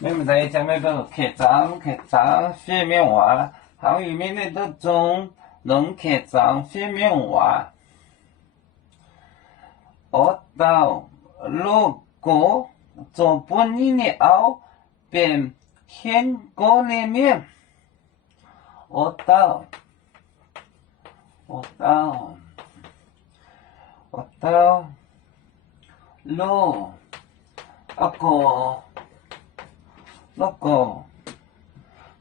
你们在讲那个客家方面话，汉语面的都中能客家方面话。我到如果做半年后变香港的面，我到路那个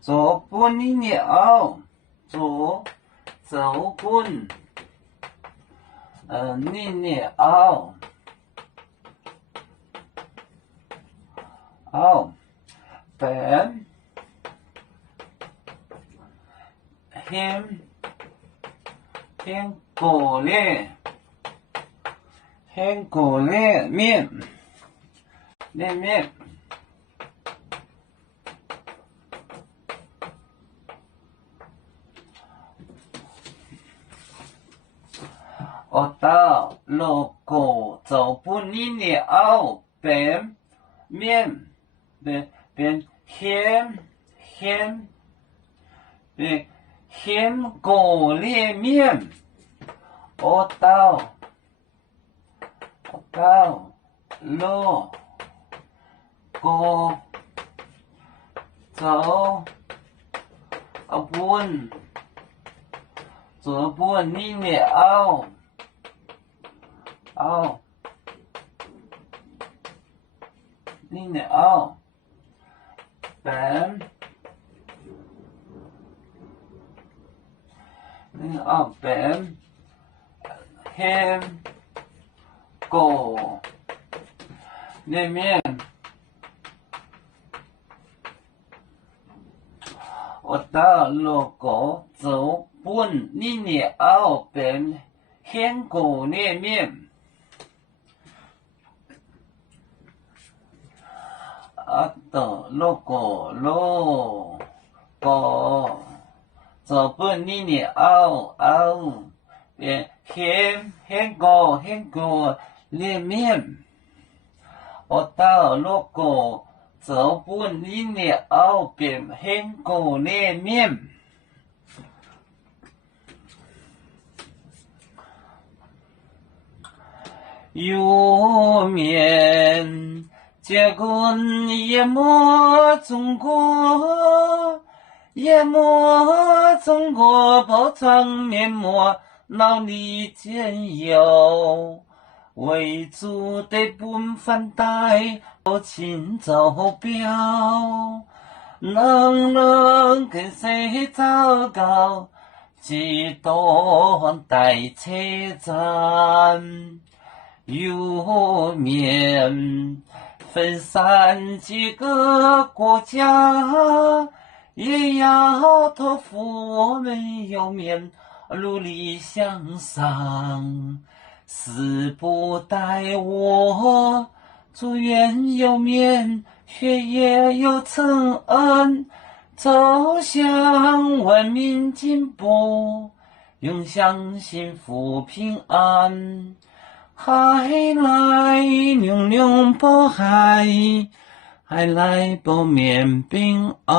做半年后做半年后变香港的面。我到如果做半年后变面变香港的面。我到如果做半年后变香港的面。我到如果做半年后变香港的面。到如果做半年后变香港的面。我到如果做半年后变香港的面。有面结棍淹没中国，包装面膜脑里间有，为主的本番带我请走表，能跟谁糟糕，几多待车站。有面分散几个国家，也要托付我们有面努力向上。死不待我，祝愿有面学业有成恩，走向文明进步，永享幸福平安。海来娘娘保海，海来保面平安。